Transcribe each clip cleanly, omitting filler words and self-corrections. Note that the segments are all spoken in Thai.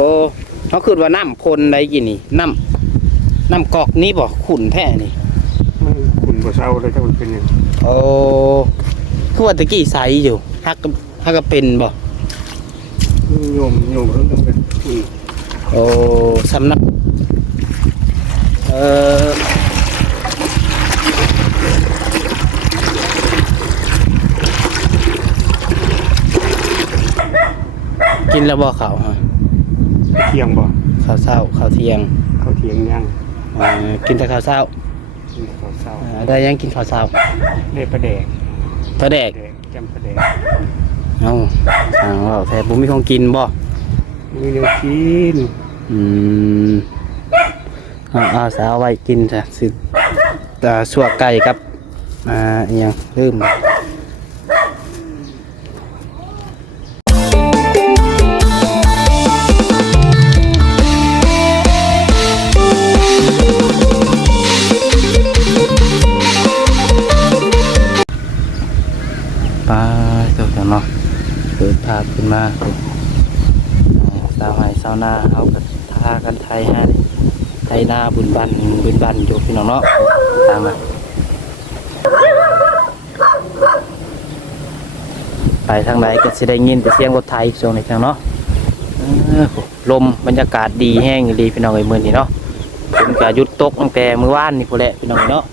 อ้เขาคือว่าน้ำพลได้กี่นี่น้ำกอกนี่บ่ขุ่นแท้นี่มันขุ่นบ่เศร้าเลยถ้ามันเป็นอย่างโอ้คือว่าตะกี้ใสอยู่ฮักก็เป็นบ่โยมเพิ่งเป็นโอ้สำนักกินแล้วบ่ข้าวฮะเที่ยงบ่ข้าวเช้าข้าวเที่ยงยังกินแต่ข้าวเช้าได้ยังกินข้าวเช้าได้ปลาแดกจำปลาแดกเอาสั่งว่าแต่ผมมีของกินบ่มีเนื้อกินสาวไว้กินจ้ะสิสัวไก่กับยังลืมปลาตัวจังเนาะเกิดพาขึ้นมาสาวไห้สาวนาเขาก็ทากันไทยให้ไทยนาบุญบันอยู่พี่น้องเนาะตามมาไปทางไหนก็จะได้ยินแต่เสียงรถไทยช่วงนี้เนาะลมบรรยากาศดีแห้งดีพี่น้องเอ้ยมื้อนี้เนาะฝนก็หยุดตกตั้งแต่มื้อวานนี่พุ่นแหละพี่น้องเนาะ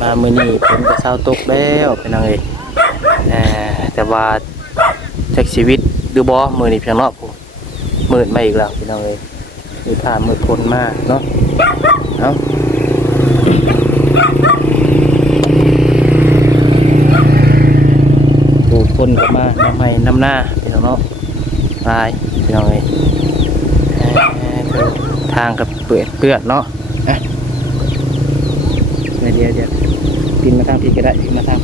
มามื้อนี้ฝนก็เช้าตกแล้วพี่น้องเอ้ยแต่ว่าจากชีวิตดูบ่มื้อนี้พี่น้องเนาะมืดมาอีกแล้วพี่น้องเอ้ยมีผ่านมืดพ้นมากเนาะเอาผู้คนก็มาน้ำให้น้ำหน้าพี่น้องเนาะลายพี่น้องเอ้ยทางกับเปื้อนเนาะเดี๋ยวปีนมาทางพี่ก็ได้ปีนมาทาง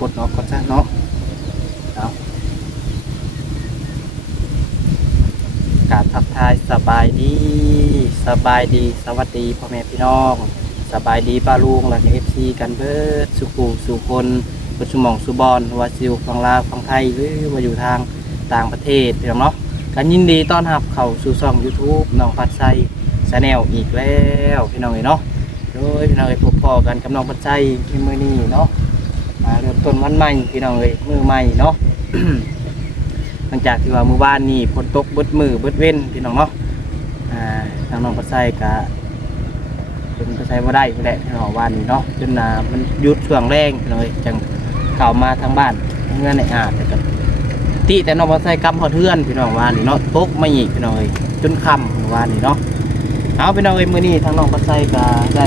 ปลดออกก่อนจ้ะเนาะเอากราบทักทายสบายดีสวัสดีพ่อแม่พี่น้องสบายดีป้าลุงและFCกันเบิดสุขสุคนปัจจุบันสุบอนวาซิลฝั่งลาวฝั่งไทยหรือว่าอยู่ทางต่างประเทศพี่น้องเนาะกันยินดีต้อนรับเข้าสู่ช่อง YouTube น้องพัดไซชาแนลอีกแล้วพี่น้องเนาะโดยพี่น้องพบพอกันกับน้องพัดไซที่มื้อนี้เนาะเริ่มต้นวันใหม่พี่น้องมือใหม่เนาะ หลังจากที่ว่ามื้อวานนี้ฝนตกเบิดมือเบิดเว้นพี่น้องเนาะทางน้องพัดไซก็เป็นพัดไซบ่ได้แหละพี่น้องวานนี้เนาะจนมันหยุดช่วงแรงพี่น้องจังเข้ามาทางบ้านเงื่อนในอาบแต่น้องพัดไซกำพอเทือนพี่น้องวานนี้เนาะตกไม่อีกพี่น้องจนค่ำวานนี้เนาะเอาพี่น้องมื้อนี้ทางน้องพัดไซก็ได้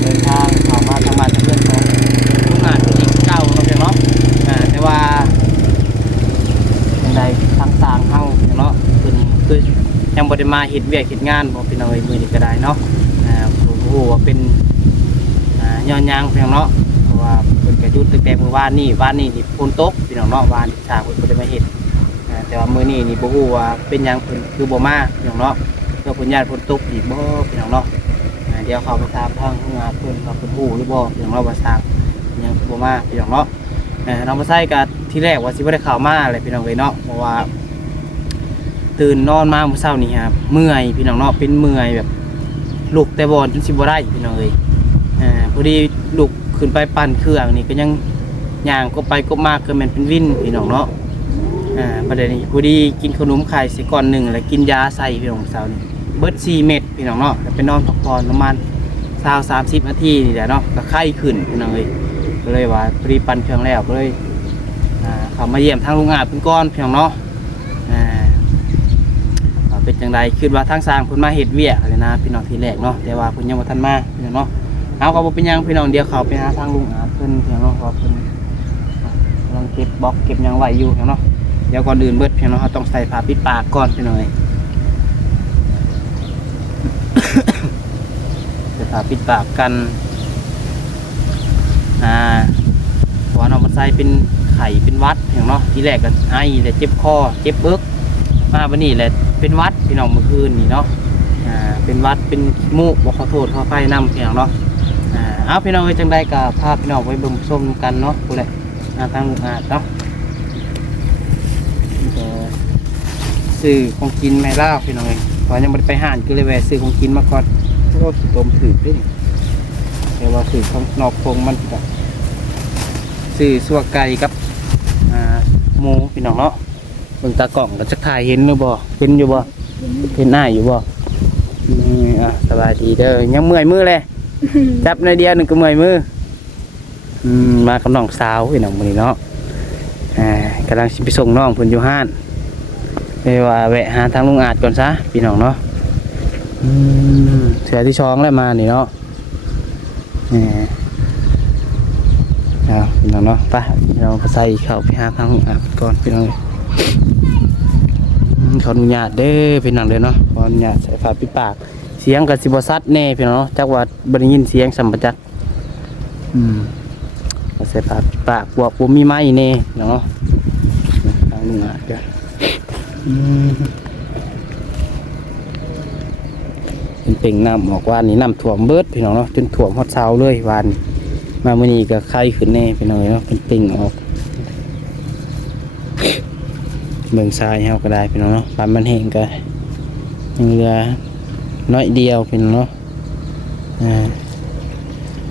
เดินทางเข้ามาทางบ้านเพื่อนของลูกงานที่เก่าเนาะพี่น้องแต่ว่าอย่างใดทางต่างเฮาเนาะคือยังบ่ได้มาเฮ็ดเวียกเฮ็ดงานบ่พี่น้องมื้อนี้ก็ได้เนาะโอ้โหว่าเป็นย้อนยางพี่น้องเนาะเพราะว่าเพิ่นก็หยุดตั้งแต่มื้อวานนี้นี่ฝนตกพี่น้องเนาะวานชาเพิ่นบ่ได้มาเฮ็ดแต่ว่ามื้อนี้นี่บ่ฮู้ว่าเป็นหยังเพิ่นคือบ่มาพี่น้องเนาะเพื่อเพิ่นย้านฝนตกอีกบ่พี่น้องเนาะเดี๋ยวเขาไปถามทางงานเพิ่นว่าเพิ่นฮู้หรือบ่พี่น้องเนาะว่าสร้างยังบ่มาพี่น้องเนาะน้องบ่ใส่ก็ที่แรกว่าสิบ่ได้เข้ามาเลยพี่น้องเอ้ยเนาะเพราะว่าตื่นนอนมาเมื่อเช้านี้ครับเมื่อยพี่น้องเนาะเป็นเมื่อยแบบลุกแต่บอนจนสิบ่ได้พี่น้องเอ้ยพอดีลุกขึ้นไปปั่นเครื่องนี่ก็ยังย่างก็ไปก็มากก็แม่นเป็นวินพี่น้องเนาะประเด็นนี้พอดีกินขนมไข่ใส่ก้อนหนึ่งแล้วกินยาใส่พี่น้องเช้านี้เบิด4 เม็ดพี่น้องเนาะไปนอนพักผ่อนประมาณ20-30 นาทีนี่แหละเนาะก็ไข้ขึ้นพี่น้องเอ้ยก็เลยว่าพอดีปั่นเครื่องแล้วก็เลยเขามาเยี่ยมทางโรงงานเพิ่นก่อนพี่น้องเนาะเป็นจังไดคิดว่าทางสร้างเพิ่นมาเฮ็ดเวียกเลยนะพี่น้องทีแรกเนาะแต่ว่าเพิ่นยังบ่ทันมาพี่น้องเนาะเอาก็บ่เป็นหยังพี่น้องเดี๋ยวเขาไปหาทางลุงอาเพิ่นพี่น้องเนาะเพราะเพิ่นกำลังเก็บบล็อกเก็บหยังไว้อยู่พี่น้องเนาะเดี๋ยวก่อนอื่นเบิดพี่น้องเฮาต้องใส่ผ้าปิดปากก่อนพี่น้องใส่ผ้าปิดปากกันเพราะว่าน้องมันใส่เป็น ไข้เป็นหวัดอย่างเนาะทีแรกก็ไอแต่เจ็บคอเจ็บเอิกมาวันนี้แหละเป็นหวัดพี่น้องเมื่อคืนนี่เนาะเป็นหวัดเป็นขี้มูกบอกขอโทษขออภัยนำพี่น้องเนาะเอาพี่น้องเอ้ยจังได้ก็พาพี่น้องไปเบิ่งชมกันเนาะผู้ใดทางเนาะซื้อของกินแม่ล่าพี่น้องเอ้ยพอยังไม่ได้ไปห้างก็เลยแวะซื้อของกินมาก่อนก็ขี้ต้มถือด้วยแต่ว่าซื้อของนอกโครงมันก็ซื้อสัวไก่กับหมูพี่น้องเนาะเบิ่งตากล่องก็จะถ่ายเห็นหรือบ่เห็นอยู่บ่เห็นหน้าอยู่บ่สบายดีเด้อยังเมื่อยมือเลยจับในเดียวหนึ่งก็เมื่อยมือมากับน้องสาวพี่น้องมื้อนี้เนาะกำลังสิไปส่งน้องเพิ่นอยู่ห้านไปว่าแวะหาทางลุงอาจก่อนซะพี่น้องเนาะเสือที่ช้องแล้วมานี่เนาะเอาพี่น้องเนาะไปเราก็ใส่เข้าไปหาทางลุงอาจก่อนพี่น้องขออนุญาตเด้อพี่น้องเด้อเนาะขออนุญาตใส่ผ้าปิดปากเสียงกับสิบซัดแน่พี่น้องเนาะจักว่าบ่ได้ยินเสียงสัมปจักใส่ผ้าปิดปากบวกบ่มีไม้แน่เนาะทางลุงอาจก็เป็นเป่งน้ำออกว่านี่น้ำท่วมเบิดพี่น้องเนาะจนท่วมฮอดเช้าเลยวันมามื้อนี้ก็ไข้ขึ้นแน่พี่น้องเนาะเป็นเป่งออกเมืองทรายเฮาก็ได้พี่น้องเนาะปานมันแห้งก็ยังเหลือน้อยเดียวพี่น้องเนาะ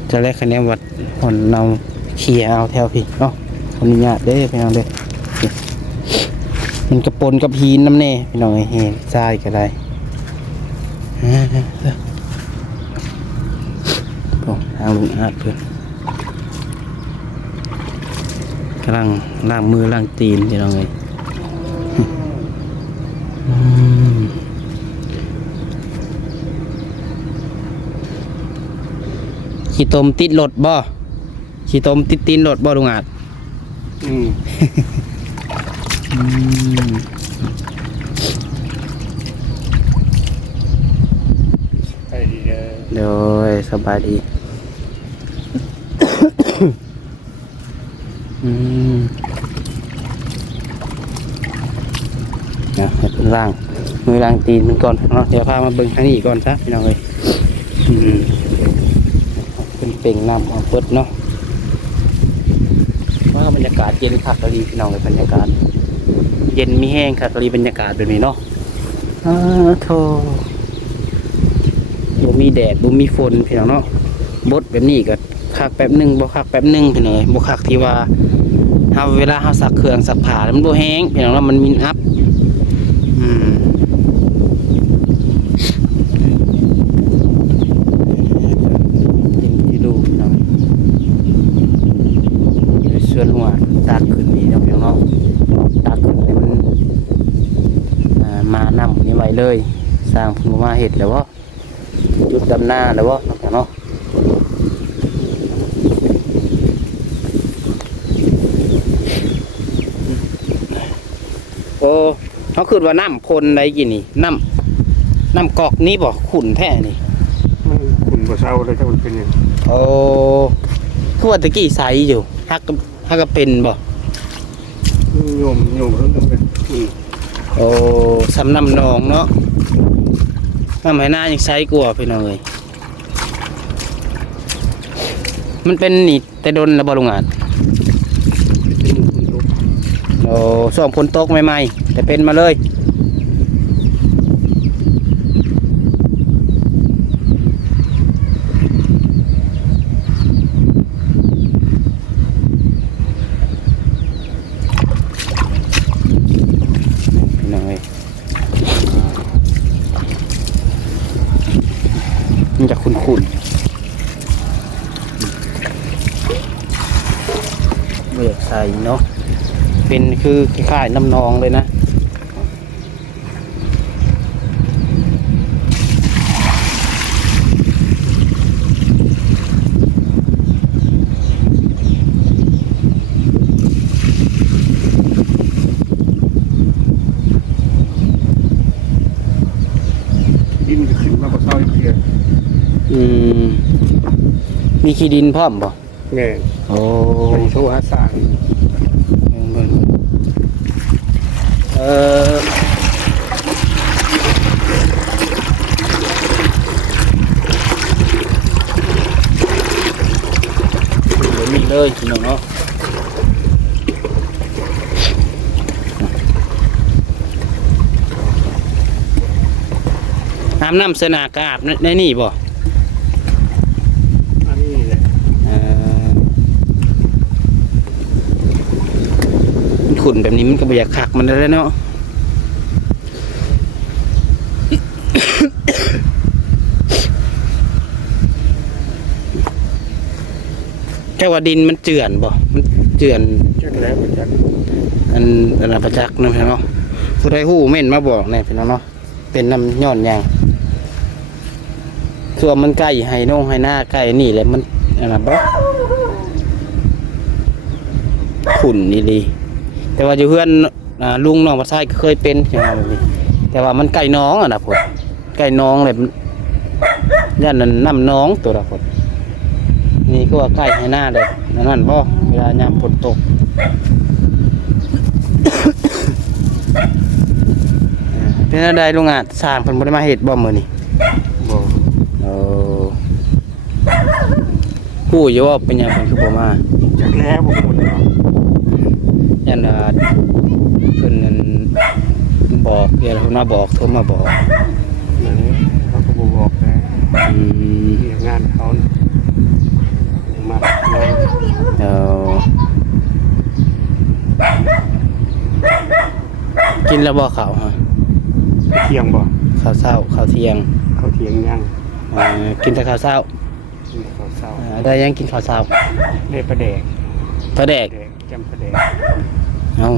จะแรกคะแนนวัดหอนนำเขี่ยเอาแถวพี่เนาะขออนุญาตเด้อพี่น้องเด้อมันกระปนกับหินน้ำแน่พี่น้องเห็นทรายก็ได้ทางลุงอาจเพื่อนกำลังล้างมือล้างตีนพี่น้องเลยขี้ตมติดรถบ่ขี้ตมติดตีนรถบ่ลุงอาจโดยสบายดีนะให้เป็นล่างมือล่างตีนมันก่อนเนาะเดี๋ยวพามาเบิ่งทางนี้ก่อนซะพี่น้องเลยเป็นเป่งน้ำเอาเปิดเนาะว่าบรรยากาศเย็นคักดีพี่น้องเลยบรรยากาศเย็นมีแห้งคักดีบรรยากาศแบบนี้เนาะโธ่บ่มีแดดบ่มีฝนพี่น้องเนาะบดแบบนี้ก็คักแป๊บนึงบ่คักแป๊บนึงพี่น้องบ่คักที่ว่าเวลาเฮาซักเครื่องซักผ้าแล้วมันบ่แห้งพี่น้องเนาะมันมินอัพที่ดูพี่น้องส่วนหัวตากขึ้นนี่เนาะพี่น้องเนาะตากขึ้นให้มันมานำนี่ไว้เลยสร้างเพิ่นบ่มาเฮ็ดแล้วบ่จุดดำหน้าแล้วบ่เนาะเขาคือว่าน้ำพลอะไรกี่นี่น้ำกอกนี่บ่ขุ่นแท้นี่ขุ่นบ่เศร้าเลยถ้ามันเป็นอย่างโอ้คือว่าตะกี้ใสอยู่ฮักก็เป็นบ่โยมแล้วมันเป็นโอ้สำน้ำนองเนาะน้ำไหหน้ายังใสกว่าพี่น้องเลยมันเป็นนี่แต่โดนแล้วบ่ลุงอาจโอ้ส่องฝนตกใหม่ๆแต่เป็นมาเลยน้อยมันจะขุ่นเบียกใส่เนาะเป็นคือคล้ายๆน้ำนองเลยนะดินจะขึ้นมาบ่เศร้าอีกเพียมีขี้ดินพร้อมบ่แม่ โอ้ ไปโทรหาสร้าง เบิ่งเดี๋ยวมีเลยพี่น้องเนาะน้ำเสนากอาบในนี่บ่ อันนี้แหละ มันขุ่นแบบนี้มันก็บ่อยากคักมันได้เนาะ แค่ว่าดินมันเจือนบ่ มันเจือน จักแล้วจัก อันระประจักษ์นะพี่น้องเนาะผู้ใดฮู้เม่นมาบอกแน่พี่น้องเนาะเป็นน้ำย้อนหยังส่วนมันใกล้ให้น้องให้หน้าใกล้นี่แหละมันอันนั้นบ่ขุ่นนี่ดีแต่ว่าอยู่เพื่อนลุงน้องมาใช้ก็เคยเป็นอย่างนั้นนี่แต่ว่ามันใกล้น้องอ่ะนะพุ่นใกล้น้องเลยย่านนั้นน้ำน้องตัวละพุ่นนี่ก็ว่าใกล้ให้หน้าเลยนั่นบ่เวลายามฝนตก เป็นอะไรลุงอ่ะสร้างเพิ่นบ่ได้มาเฮ็ดบ่มื้อนี้ บ่ เออฮู้อยู่ว่าเป็นหยังเพิ่นคือบ่มา จักแล้วบ่หมดแล้ว ยันเพิ่นนั่นบอกเดี๋ยวเพิ่นมาบอกโทรมาบอก นั่นแหละเขาก็บ่บอกแล้ว อืม เรื่องงานเขาน่ะมาแล้ว เออกินแล้วบ่ข้าวฮะ เที่ยงบ่ ข้าวเช้าข้าวเที่ยง เขาเที่ยงยัง กินแต่ข้าวเช้า กินข้าวเช้า ได้ยังกินข้าวเช้า ได้ปลาแดก ปลาแดก จำปลาแดก เอ้า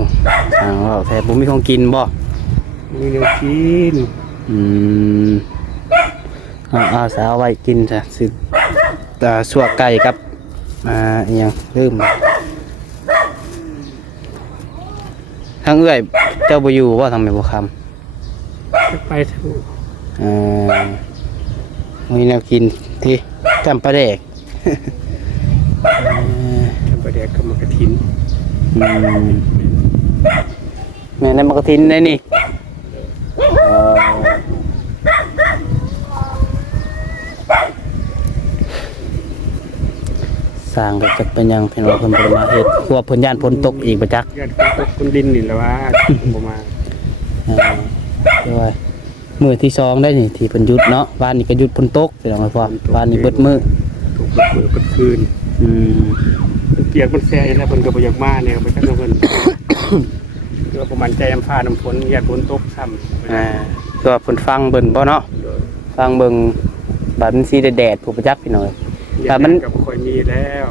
สั่งว่าแต่บ่มีของกินบ่ มีแนวกิน อืมเอาสาวไว้กินจ้ะสิสัวไก่กับอหยังลืมทางเอื้อยเจ้าบ่อยู่ว่าทางแม่บ่คำ จะไปเถอะ มีแนวกินที่จำปลาแดก จำปลาแดกกับมะกระถิน แม่ในมะกะทินได้นี่สร้างก็จะเป็นหยังเพิ่นว่าเพิ่นบ่ได้มาเฮ็ดกลัวเพิ่นย่านฝนตกอีกบ่จัก ญาติคนดินนี่แหละว่าบ่มา ด้วยมือที่สองได้นี่ที่เพิ่นหยุดเนาะวานนี้ก็หยุดฝนตกพี่น้องพ่อวานนี้เบิดมื้อ ถูกเปิดเปิดคืน อืม เปียกมันแซ่แล้วเพิ่นก็บ่อยากมาแนวไปจักเพิ่นก็ประมาณใจน้ำฟ้าน้ำฝนญาติฝนตกซ้ำ ก็เพิ่นฟังเบิ่นบ่เนาะฟังเบิ่งบาดมันสิได้แดดผู้ประจักษ์พี่น้อย แต่มันก็บ่ค่อยมีแล้ว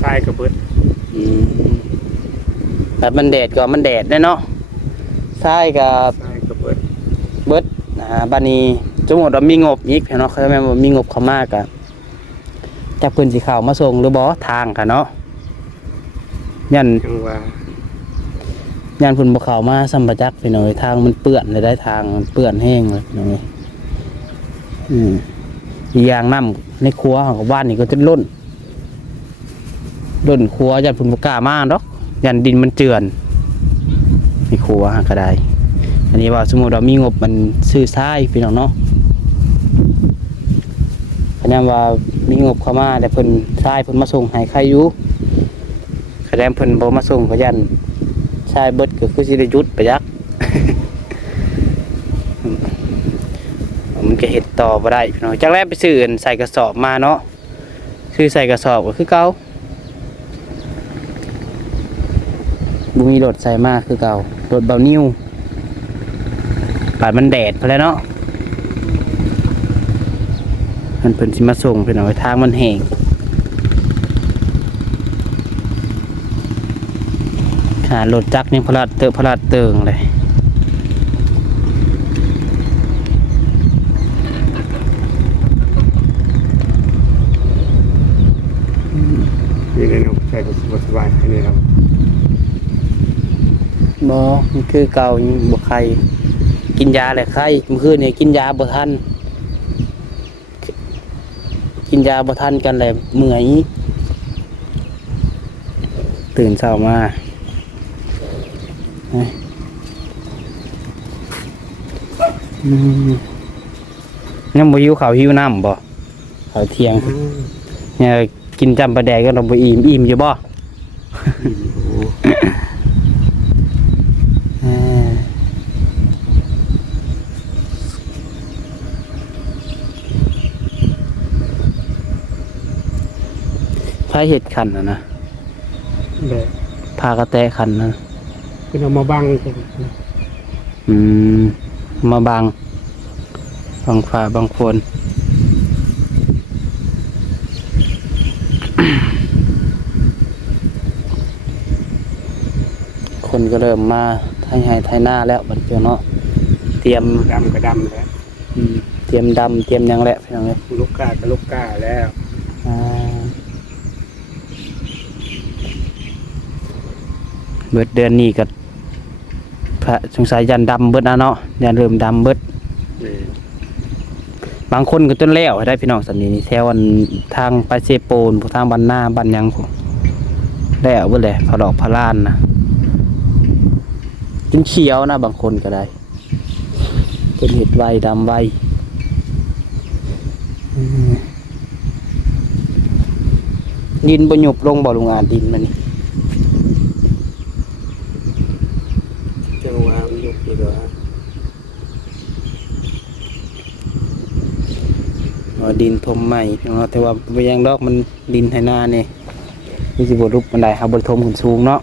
ทรายก็เบิด บาดมันแดดก็มันแดดได้เนาะทรายก็ ทรายก็เบิด เบิดบัดนี้สมมุติว่ามีงบอีกพี่น้องเขาแม่นว่ามีงบเข้ามาก็จักเพิ่นสิเข้ามาส่งหรือบ่ทางกันเนาะยัน จังว่า ย่านเพุ่นบ่เข้ามาสัมปจักษ์พี่น้อยทางมันเปื้อนเลยได้ทางมันเปื้อนแห้งเลยพี่น้อยอีกอย่างน้ำในครัวของบ้านนี่ก็จะล้นครัวย่านเพุ่นบ่กล้ามาดอกย่านดินมันเจือนในครัวก็ได้อันนี้ว่าสมมุติว่ามีงบมันซื้อทรายพี่น้องเนาะพยายามว่ามีงบเข้ามาแต่เพิ่นทรายเพิ่นมาส่งให้ใครอยู่คะแนนเพิ่นบ่มาส่งก็ย่านชายเบิดก็คือสิได้หยุดไปยัก มันก็เฮ็ดต่อบ่ได้พี่น้องจากแรกไปซื้ออันใส่กระสอบมาเนาะซื้อใส่กระสอบก็คือเก่าบ่มีรถใส่มาคือเก่ารถเบานิ้วปาดมันแดดพอแล้วเนาะมันเพิ่นสิมาส่งพี่น้องทางมันแห้งรถจักรยังพลัดเติงเลย นี่เลยเนาะใส่ก็สบายๆอันนี้ครับ บ่มันคือเก่ายังบ่ไข้กินยาแหละไข้เมื่อคืนนี่กินยาบ่ทันกันแหละเมื่อย ตื่นเช้ามายังบ่หิวข้าวหิวน้ำบ่ข้าวเที่ยงเนี่ยกินจำปลาแดกก็ต้องบ่อิ่มอยู่บ่พาเห็ดขันนะแบบพากระแตขันนะคือเอามาบังมาบังฝ่าบางคนคนก็เริ่มมาไทยให้ไทยหน้าแล้วบัดเจ้าเนาะเตรียมดำก็ดำแล้วเตรียมดำเตรียมยังแหละพี่น้องเลยลูกกาก็ลูกกาแล้วเบิดเดือนนี้ก็พระสงสัยยันดำเบิดนะเนาะยันเริ่มดำเบิดบางคนก็จนแล้วได้พี่น้องสันนี้แถววันทางไปเซโปนทางบ้านหน้าบ้านยังผมแล้วเบิดเลยพอดอกพะล้านนะจนเขียวนะบางคนก็ได้เป็นเห็ดไวดำไวดินบรยุบลงบ่อลุงอาดินมันนี่จังหวะมันยุบดีกว่าดินทมใหม่แต่ว่าไปยังดอกมันดินไถนาเนี่ยนี่สิบรูปบันไดเอาบริทมขึ้นสูงเนาะ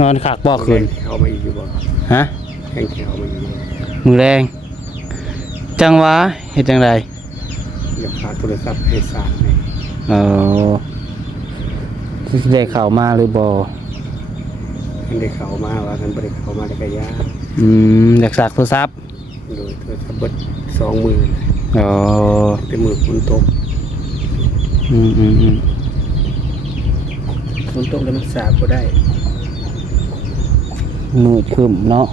นอนขากบ่อคืนเขามาอีกอยู่บ่ฮะแข่งแถวมาอีกมือแรงจังหวะเห็นจังไรอยากฝากโทรศัพท์ให้สารเลยได้ข่าวมาหรือบ่มันได้ข่าวมาว่ากันบ่ได้ข่าวมาได้กระยาอยากสักโทรศัพท์โดยโทรศัพท์เบิด20,000เป็นมือฝนตกฝนตกแล้วมันสาบก็ได้มืดขึ้นเนาะ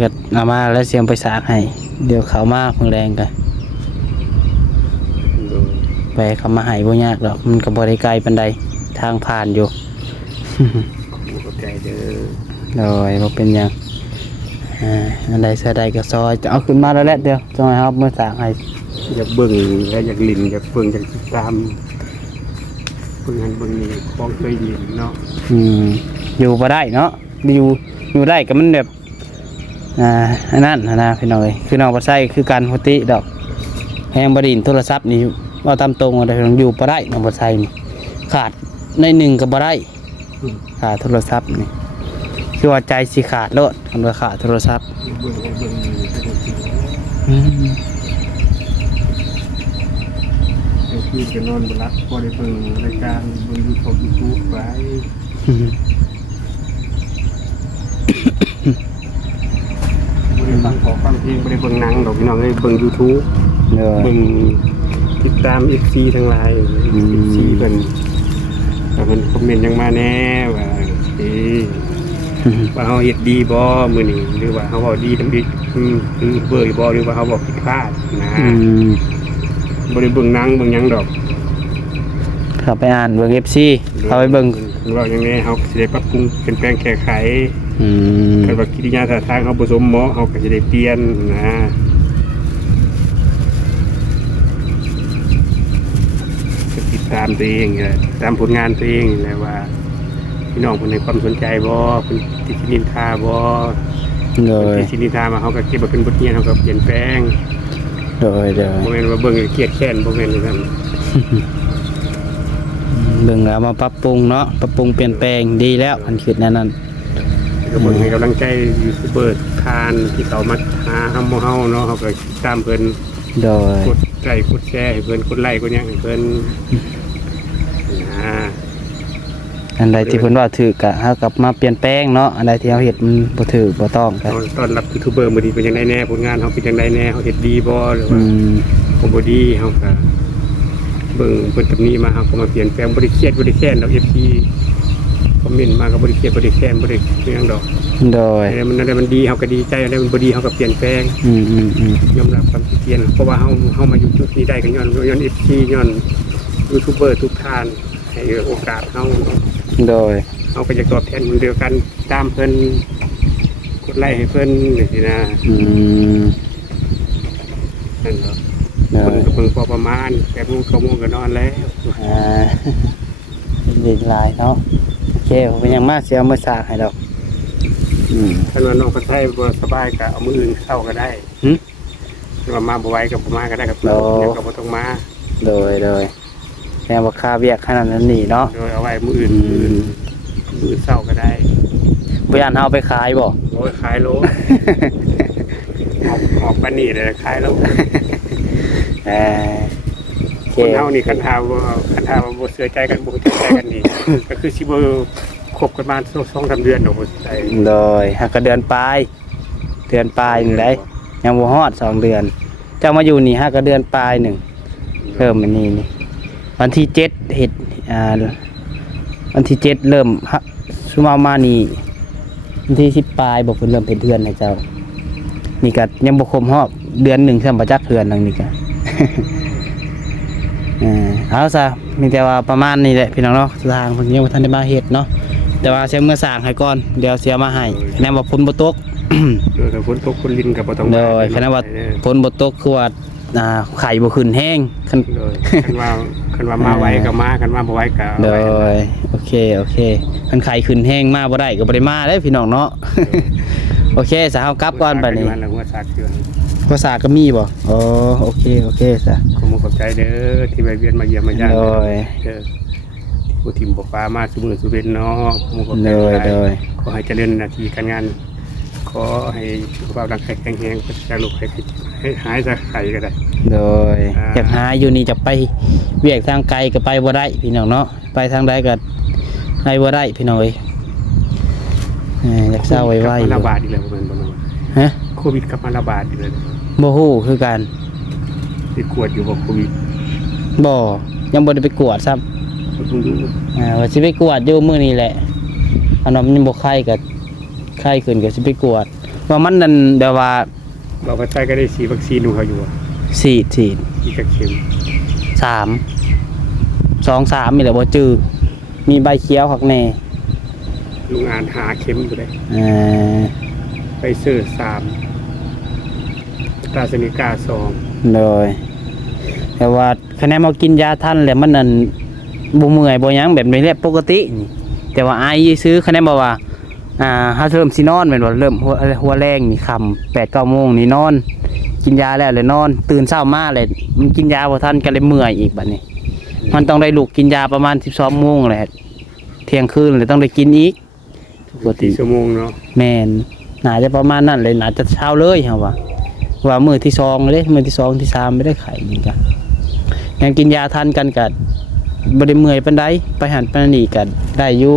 ก็เอามาแล้วเสียงไปสากให้เดี๋ยวเขามาเพิ่งแรงกันไปเขามาให้บ่ยากหรอกมันก็บ่ได้ไกลปานใดทางผ่านอยู่บ่ไกลเด้อโดยบ่เป็นหยังอันใดเสียใดก็ซอยจะเอาขึ้นมาแล้วแหละเดี๋ยวจอยเฮาเมื่อสากให้อยากเบิ่งและอยากลิ้นอยากเบิ่งอยากติดตามเบิ่งหันเบิ่งนี่ของเคยลิ้นเนาะอยู่บ่ได้เนาะอยู่ได้ก็มันแบบอันนั้นนะพี่น้อยคือน้องบ่ใช้คือการปกติดอกแฮงบ่ดินโทรศัพท์นี่เอาตามตรงว่าได้อยู่บ่ได้น้องบ่ใช้นี่ขาดในหนึ่งก็บ่ได้ขาดโทรศัพท์นี่คือว่าใจสิขาดโลดคันว่าขาดโทรศัพท์คือจะนอนบนรักพอได้เบิ่งรายการเบิ่งYouTube ไว้บ่ได้ฟังฟังเพลงบ่ได้เบิ่งหนังดอกพี่น้องเอ้ยเบิ่ง YouTube เบิ่งติดตาม FC ทั้งหลาย FC เพิ่นคอมเมนต์ยังมาแน่ว่าว่าเฮาเฮ็ดดีบ่มื้อนี้หรือว่าเฮาเว้าดีทำดีคือเบื่อบ่หรือว่าเฮาเว้าผิดพลาดนะบ่ได้เบิ่งหนังเบิ่งหยังดอกเข้าไปอ่านเบิ่ง FC เข้าไปเบิ่งว่าอย่างนี้เฮาสิได้ปรับปรุงเปลี่ยนแปลงแก้ไขแต่ว่ากิริยาท่าทางเฮาบ่สมเหมาะเฮาก็สิได้เปลี่ยนนะติดตามตัวเองตามผลงานตัวเองแหละว่าพี่น้องเพิ่นให้ความสนใจบ่เพิ่นติดนินทาบ่ติดนินทามาเฮาก็เก็บมาเป็นบทเรียนเฮาก็เปลี่ยนแปลงบ่แม่นว่าเบิ่งเครียดแค้นบ่แม่นจังซั่นเบิ่งแล้วมาปรับปรุงเนาะปรับปรุงเปลี่ยนแปลงดีแล้วอันคิดแน่นั้นก็เบิ่งให้กำลังใจยูทูบเบอร์ทานที่เขามาหาเฮาเนาะเฮาก็ตามเพิ่นกดไลค์กดแชร์ให้เพิ่นกดไลค์กดหยังให้เพิ่นอันใดที่เพิ่นว่าถูกก็เฮากลับมาเปลี่ยนแปลงเนาะอันใดที่เฮาเฮ็ดมันบ่ถูกบ่ต้องก็ตอนรับยูทูบเบอร์มื้อนี้เป็นจังได๋แน่ผลงานเฮาเป็นจังได๋แน่เฮาเฮ็ดดีบ่หรือว่าบ่ดีเฮาก็บ เบิ่งเพิ่นตำหนิมาเฮาก็มาเปลี่ยนแปลงบ่ได้เครียดบ่ได้แค้นดอก FC คอมเมนต์มาก็บ่ได้เครียดบ่ได้แค้นบ่ได้เรื่องดอก โดย แต่มันอะไรมันดีเฮาก็ดีใจอะไรมันบ่ดีเฮาก็เปลี่ยนแปลงยอมรับความผิดเพี้ยนเพราะว่าเฮามาอยู่จุดนี้ได้ก็ย้อน FC ย้อนยูทูบเบอร์ทุกท่านให้โอกาสเฮา โดย เฮาก็จะตอบแทนเดียวกันตามเพิ่นกดไลค์ให้เพิ่นจังซี่นะนั่นเนาะ โดย เพิ่งพอประมาณ8:00 น 9:00 นก็นอนแล้ว เป็นดีหลายเนาะโอเคผมเป็นยังมากเสียเอามาสากให้ดอกคันว่าน้องคนไทยบ่สบายก็เอามื้ออื่นเข้าก็ได้คันว่ามาบ่ไหวก็บ่มาก็ได้กับเราเดี๋ยวก็บ่ต้องมาโดยแค่ว่าค่าเวียกขนาดนั้นนี่เนาะโดยเอาไว้มื้ออื่นมื้อเช้าก็ได้บ่ย่านเอาไปขายบ่โอ้ยขายโลออกปานนี้เลยขายแล้วคนเฮานี่คันถามว่าบ่เชื่อใจกันบ่เชื่อใจกันนี่ ก็คือสิบ่คบกันมา2-3 เดือนดอกบ่ใช่โดยหากก็เดือนปลายนี่ได้ยังบ่ฮอด2 เดือนเจ้ามาอยู่นี่หากก็เดือนปลาย1เริ่มอันนี้นี่วันที่7เฮ็ดวันที่7เริ่มซุมานี่วันที่10ปลายบ่เพิ่นเริ่มเป็นเดือนให้เจ้านี่ก็ยังบ่ครบฮอบเดือน1ซ้ํบ่จักเดือนนึงนี่ก็ เอาซะมีแต่ว่าประมาณนี้แหละพี่น้องเนาะทางเพิ่นยังบ่ทันได้มาเฮ็ดเนาะแต่ว่าเสียเมื่อสร้างให้ก่อนเดี๋ยวเสียมาให้แน่ว่าฝนบ่ตกถ้าฝนตกคนลิ้นก็บ่ต้องโดยแค่ว่าฝนบ่ตกคือว่าไข่บ่ขึ้นแห้งคันว่ามาไว้ก็มาคันว่าบ่ไว้ก็โดยโอเคคันไข่ขึ้นแห้งมาบ่ได้ก็บ่ได้มาเด้พี่น้องเนาะโอเคซะเฮากลับก่อนบัดนี้ภาษาก็มีบ่อ๋อโอเคซะขอบใจเด้อที่ไปเวียนมาเยี่ยมมาย่างผู้ทีมบ่ฟ้ามาซุมื้อซุเว้นเนาะโดยขอให้เจริญหน้าที่การงานขอให้สุขภาพร่างกายแข็งแรงจากโรคภัยให้หายจากไข้ก็ได้โดยอยากหาอยู่นี่จะไปเวียกทางไกลก็ไปบ่ได้พี่น้องเนาะไปทางใดก็ไปบ่ได้พี่น้องเอ้ยอยากเศร้าไว้ระบาดอีกแล้วประมาณฮะโควิดกลับมาระบาดอีกแล้วบ่ฮู้คือกันไปกวดอยู่บ่โควิดบ่ยังบ่ได้ไปกวดซ้ำว่าสิไปกวดอยู่มื้อนี้แหละอันนั้นมันบ่ไข้ก็ไข้ขึ้นก็สิไปกวดว่ามันนั่นแบบว่าบ่ว่าใช้ก็ได้ฉีดวัคซีนดูเขาอยู่บ่ฉีดอีกเข็ม2-3นี่แหละบ่จื้อมีใบเขียวคักแน่ลุงอ่าน5 เข็มอยู่ได้ไปเซอร์3ตาสนิกา2เลยแต่ว่าคะแนนมากินยาทันแล้วมันนั่นบ่เมื่อยบ่หยังแบบนี้แหละปกตินี่แต่ว่าอายซื้อคะแนนบอกว่าถ้าเริ่มสินอนแม่นบ่เริ่มหัวแรงนี่ค่ำ 8-9 โมงนี่นอนกินยาแล้วเลยนอนตื่นเช้ามาเลยมันกินยาบ่ทันก็เลยเมื่อยอีกบัดนี้มันต้องได้ลุกกินยาประมาณ 12 โมงแหละเที่ยงคืนเลยต้องได้กินอีกปกติชั่วโมงเนาะแม่นน่าจะประมาณนั้นเลยน่าจะเช้าเลยเฮาว่ามื้อที่2เลยมื้อที่2ที่3ไม่ได้ไข้นี่ก็ยังกินยาทันกันก็บ่ได้เมื่อยปานใดไปหันไปนี่ก็ได้อยู่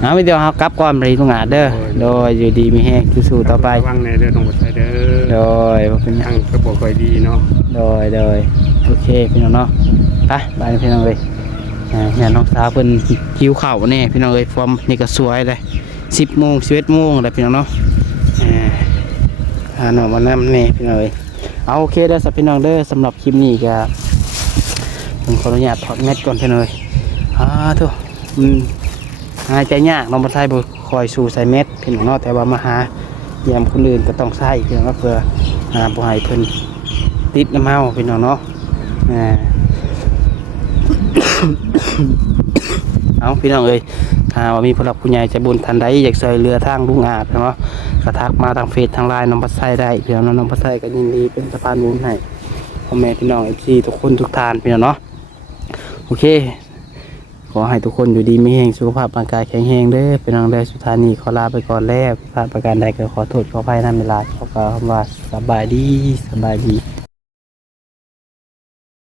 เอาไปเดี๋ยวเฮากลับก่อนไปทุ่งนาเด้อโดยอยู่ดีมีแฮงสู้ๆต่อไประวังในเด้อต้องบ่ใส่เด้อโดยบ่เป็นหยังก็บ่ค่อยดีเนาะโดยโอเคพี่น้องเนาะไปพี่น้องเอ้ยเนี่ยน้องสาวเพิ่นหิวข้าวแน่พี่น้องเอ้ยฟอร์มนี่ก็สวยเลย10 โมง 11 โมงแล้วพี่น้องเนาะน้องมาน้ำแน่พี่น้องเอ้ยเอาโอเคเด้อสับพี่น้องเด้อสำหรับคลิปนี้ก็ผมขออนุญาตถอดแมสก่อนพี่น้องเอ้ยทุกหายใจยากน้องบ่ใส่บ่คอยสู่ใส่แมสพี่น้องเนาะแต่ว่ามาหาเยี่ยมคนอื่นก็ต้องใส่พี่น้องเพื่อบ่ให้เพิ่นติดน้ำเมาพี่น้องเนาะเอาพี่น้องเอ้ยถ้าว่ามีผู้หลักผู้ใหญ่ใจบุญทันใดอยากช่วยเหลือทางลุงอาจเนาะก็ทักมาทางเฟซทางไลน์น้องพัดไส้ได้พี่น้องน้องพัดไส้ก็ยินดีเป็นสะพานบุญให้พ่อแม่พี่น้อง FC ทุกคนทุกท่านพี่น้องเนาะโอเคขอให้ทุกคนอยู่ดีมีแรงสุขภาพร่างกายแข็งแรงเด้อพี่น้องได้สุดท้ายนี้ขอลาไปก่อนแล้วพลาดประการใดก็ขอโทษขออภัยนำเวลาขอกล่าวคำว่าสบายดี